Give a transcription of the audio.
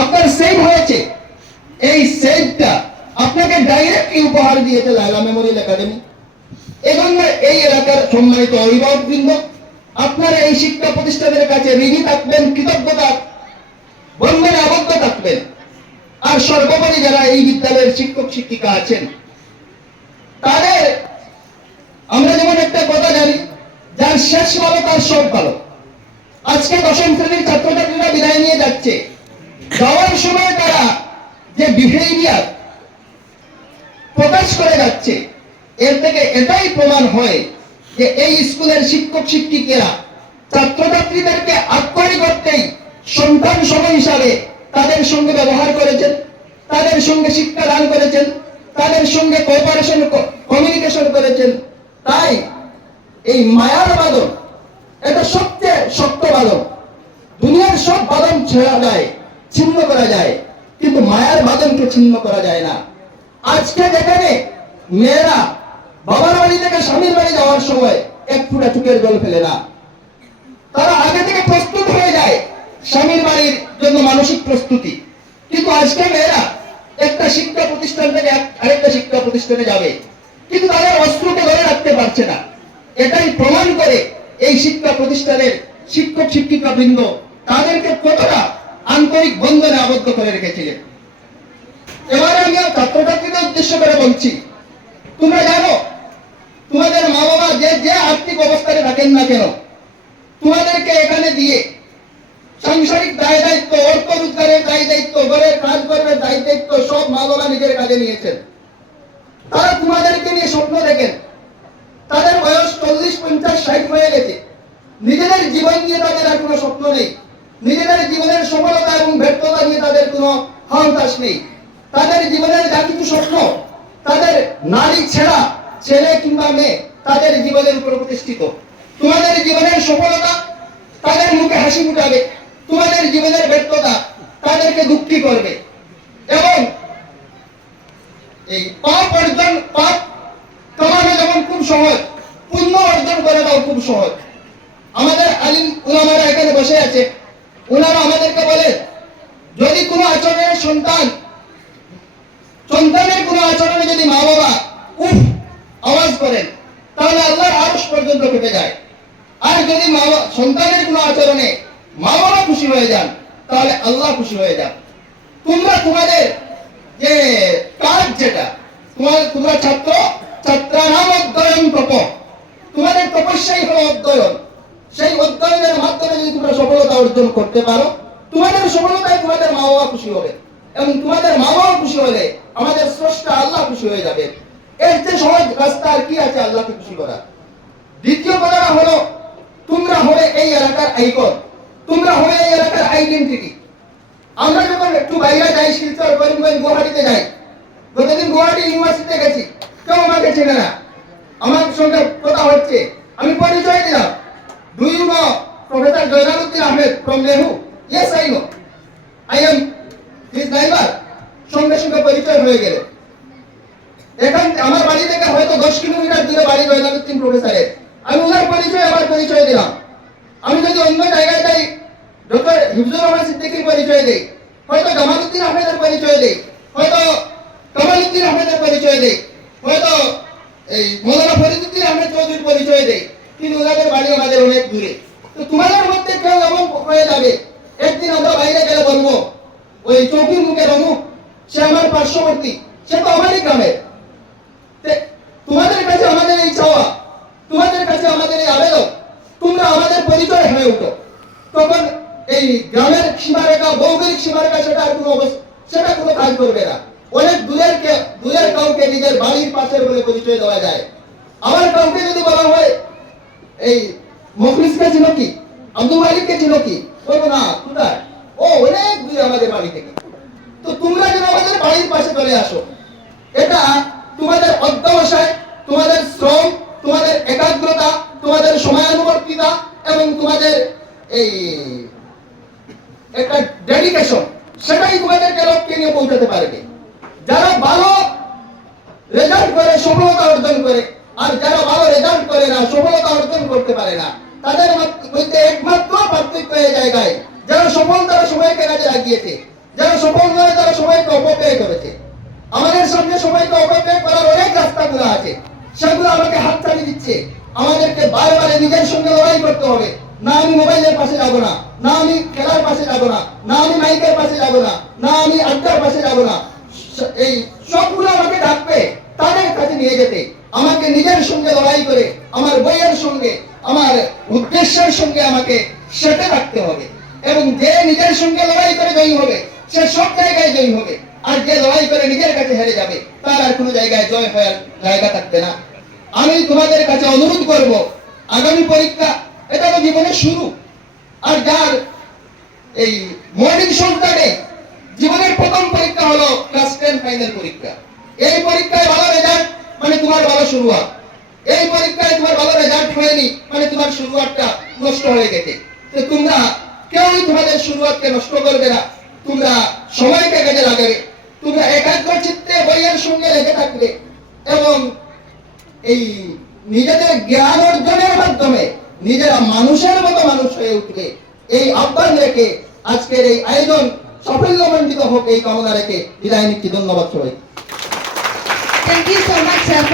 আপনার সেভ হয়েছে, এই সেভটা আপনাকে ডাইরেক্টলি উপহার দিয়েছে লায়লা মেমোরিয়াল একাডেমি। এজন্য এই এলাকার সম্মানিত অভিভাবকবৃন্দ, আপনারা এই শিক্ষা প্রতিষ্ঠানের কাছে ঋণী থাকবেন, কৃতজ্ঞতা বন্ধনে আবদ্ধ থাকবেন। আর সর্বোপরি যারা এই বিদ্যালয়ের শিক্ষক শিক্ষিকা আছেন, তাদের আমরা যেমন একটা কথা জানি, যার শেষ ভালো তার সব ভালো। আজকে দশম শ্রেণীর ছাত্রছাত্রীরা বিদায় নিয়ে যাচ্ছে, যাওয়ার সময় তারা যে বিহেভিয়ার প্রকাশ করে যাচ্ছে, এর থেকে এটাই প্রমাণ হয় যে এই স্কুলের শিক্ষক শিক্ষিকারা ছাত্রছাত্রীদেরকে আত্মরি করতেই সন্তান সম হিসাবে তাদের সঙ্গে ব্যবহার করেছেন, তাদের সঙ্গে শিক্ষা দান করেছেন, তাদের সঙ্গে কোঅপারেশন কমিউনিকেশন করেছেন। তাই এই মায়ার বাদন এটা সবচেয়ে শক্ত বাদন। দুনিয়ার সব বাদন ছেড়া যায়, ছিন্ন করা যায়, কিন্তু মায়ার বাদনকে ছিন্ন করা যায় না। আজকে যেখানে মেয়েরা বাবার বাড়ি থেকে স্বামীর বাড়ি যাওয়ার সময় এক ফোঁটা চোখের জল ফেলে না, তারা আগে থেকে প্রস্তুত হয়ে যায় স্বামীর বাড়ির জন্য মানসিক প্রস্তুতি। কিন্তু আজকে মেয়েরা একটা শিক্ষা প্রতিষ্ঠান থেকে আরেকটা শিক্ষা প্রতিষ্ঠানে যাবে, কিন্তু তাদের অস্ত্রকে ধরে রাখতে পারছে না। এটাই প্রমাণ করে এই শিক্ষা প্রতিষ্ঠানের শিক্ষক শিক্ষিকা বৃন্দ তাদেরকে কতটা আন্তরিক বন্ধনে আবদ্ধ করে রেখেছিলেন। এবারে আমি ছাত্রছাত্রীদের উদ্দেশ্য করে বলছি, তোমরা জানো তোমাদের মা বাবা যে আর্থিক অবস্থায় থাকেন না কেন, তোমাদেরকে এখানে দিয়ে সাংসারিক দায় দায়িত্ব, অর্থ রোজগারের দায় দায়িত্ব, ঘরের কাজ করার দায় দায়িত্ব সব মা বাবা নিজের কাজে নিয়েছেন। তারা তোমাদেরকে নিয়ে স্বপ্ন দেখেন। তাদের বয়স 40, 50, 60 হয়ে গেছে। নিজেদের জীবন নিয়ে তাদের আর কোনো স্বপ্ন নেই। নিজেদের জীবনের সফলতা এবং ব্যর্থতা নিয়ে তাদের কোনো হতাশ নেই। তাদের জীবনের যা কিছু স্বপ্ন, তাদের নারী ছেড়া ছেলে কিংবা মেয়ে তাদের জীবনের উপর প্রতিষ্ঠিত। তোমাদের জীবনের সফলতা তাদের মুখে হাসি ফুটাবে, তোমাদের জীবনের ব্যর্থতা তাদেরকে দুঃখী করবে। এবং এই পাপ কামানো যেমন খুব সহজ, পুণ্য অর্জন করাটাও খুব সহজ। আমাদের আলিম উলামারা এখানে বসে আছে, ওনারা আমাদেরকে বলেন, যদি কোনো আচরণের সন্তানের কোনো আচরণে যদি মা বাবা উফ আওয়াজ করেন, তাহলে আল্লাহর আরশ পর্যন্ত কেঁপে যায়। আর যদি সন্তানের কোনো আচরণে মা বাবা খুশি হয়ে যান, তাহলে আল্লাহ খুশি হয়ে যান। তোমরা তোমাদের যে কাজ, যেটা তোমরা ছাত্রানাম অধ্যয়ন তপ, তোমাদের তপস্যাই হলো অধ্যয়ন। সেই অধ্যয়নের মাধ্যমে যদি তোমরা সফলতা অর্জন করতে পারো, তোমাদের সফলতায় তোমাদের মা বাবা খুশি হবে, এবং তোমাদের মা বাবা খুশি হলে আমাদের স্রষ্টা আল্লাহ খুশি হয়ে যাবে। এর চেয়ে সহজ রাস্তা আর কি আছে আল্লাহকে খুশি করা? দ্বিতীয় কথাটা হলো, তোমরা হবে এই এলাকার আইকন, তোমরা হবে এই এলাকার আইডেন্টিটি। আমরা যখন একটু বাইরে যাই, শিলচর, করিমগঞ্জ, গুয়াহাটিতে যাই, গতদিন গুয়াহাটি ইউনিভার্সিটিতে গেছি, কেউ আমাকে চেনে না। আমার সঙ্গে কথা হচ্ছে, আমি পরিচয় দিলাম, do you know professor Joynaluddin Ahmed from লেহু? Yes I know, I am his neighbour. সঙ্গে সঙ্গে পরিচয় হয়ে গেল। এখান আমার বাড়ি থেকে হয়তো 10 কিলোমিটার দূরে বাড়ি জয়নালউদ্দিন প্রফেসরের, আমি ওনার পরিচয় আবার পরিচয় দিলাম। আমি যদি অন্য জায়গায় যাই, ডক্টর হিফজুর রহমান সিদ্দিকীর পরিচয় দেই, হয়তো জামালউদ্দিন আহমেদের পরিচয় দেই, হয়তো কামালউদ্দিন আহমেদের পরিচয় দেই, হয়তো এই মৌলানা ফরিদউদ্দিন আহমেদ চৌধুরীর পরিচয় দেই, কিন্তু ওনাদের বাড়ি আমাদের অনেক দূরে। তো তোমাদের মধ্যে কেউ এমন হয়ে যাবে, একদিন আমরা বাইরে গেলে বলবো, ওই চৌকির মুখের অমুক, সে আমার পার্শ্ববর্তী, সে তো আমারই গ্রামের। তোমাদের কাছে আমাদের এই চাওয়া, তোমাদের কাছে আমাদের এই আবেদন, তোমরা আমাদের পরিচয় হয়ে উঠো। তখন এই গ্রামের সীমারেখা, ভৌগোলিক সীমারেখা সেটা কোনো কাজ করবে না। অনেক দূরের কাউকে নিজের বাড়ির পাশের বলে পরিচয় দেওয়া যায়। আবার কাউকে যদি বলা হয়, এই মুখলিসকে ছিল কি, আব্দুল মালিককে ছিল কি, বলবো না কোথায়, ও অনেক দূরে আমাদের বাড়ি থেকে। তো তোমরা যেন আমাদের বাড়ির পাশে চলে আসো। এটা তোমাদের অধ্যবসায়, তোমাদের শ্রম, তোমাদের একাগ্রতা, তোমাদের সময়ানুবর্তিতা এবং তোমাদের এই একটা ডেডিকেশন, সেটাই তোমাদেরকে লক্ষ্যে নিয়ে পৌঁছাতে পারবে। যারা ভালো রেজাল্ট করে সফলতা অর্জন করে, আর যারা ভালো রেজাল্ট করে না, সফলতা অর্জন করতে পারে না, তাদের মধ্যে একমাত্র পার্থক্য এই জায়গায়, যারা সফল তারা সময়কে কাজে লাগিয়েছে, যারা সফল নয় তারা সময়কে অপব্যয় করেছে। আমাদের সামনে সময়কে অপব্যয় করার অনেক রাস্তাগুলো আছে, সেগুলো আমাকে হাতছানি দিচ্ছে। আমাদেরকে বারবার নিজের সঙ্গে লড়াই করতে হবে। না আমি মোবাইলের পাশে যাবো না, না আমি খেলার পাশে যাবো না, না আমি মাইকের পাশে যাবো না, না আমি আড্ডার পাশে যাবো না। এই সবগুলো আমাকে ডাকবে তাদের কাছে নিয়ে যেতে। আমাকে নিজের সঙ্গে লড়াই করে আমার বইয়ের সঙ্গে, আমার উদ্দেশ্যের সঙ্গে আমাকে সেটে রাখতে হবে। এবং যে নিজের সঙ্গে লড়াই করে জয়ী হবে সে সব জায়গায় জয়ী হবে। আর যে লড়াই করে নিজের কাছে হেরে যাবে তার আর কোনো জায়গায় জয় হওয়ার জায়গা থাকবে না। আমি তোমাদের কাছে অনুরোধ করব, আগামী পরীক্ষা এটা তো জীবনের শুরু। আর যার এই মর্নিং সন্তানে জীবনের প্রথম পরীক্ষা হলো ক্লাস 10 ফাইনাল পরীক্ষা। এই পরীক্ষায় ভালো রেজাল্ট মানে তোমার ভালো শুরুয়াত। এই পরীক্ষায় তোমার ভালো রেজাল্ট হয়নি মানে তোমার শুরুয়াতটা নষ্ট হয়ে গেছে। তো তোমরা কেউই তোমাদের শুরুয়াতকে নষ্ট করবে না, তোমরা সময়কে কাজে লাগাবে, তোমরা একাগ্র চিত্তে বইয়ের সঙ্গে লেগে থাকবে এবং এই নিজেদের জ্ঞান অর্জনের মাধ্যমে নিজেরা মানুষের মতো মানুষ হয়ে উঠবে। এই আহ্বান রেখে আজকের এই আয়োজন সাফল্যমণ্ডিত হোক এই কামনা রেখে বিদায় নিচ্ছি। ধন্যবাদ সবাই। Thank you so much, sir.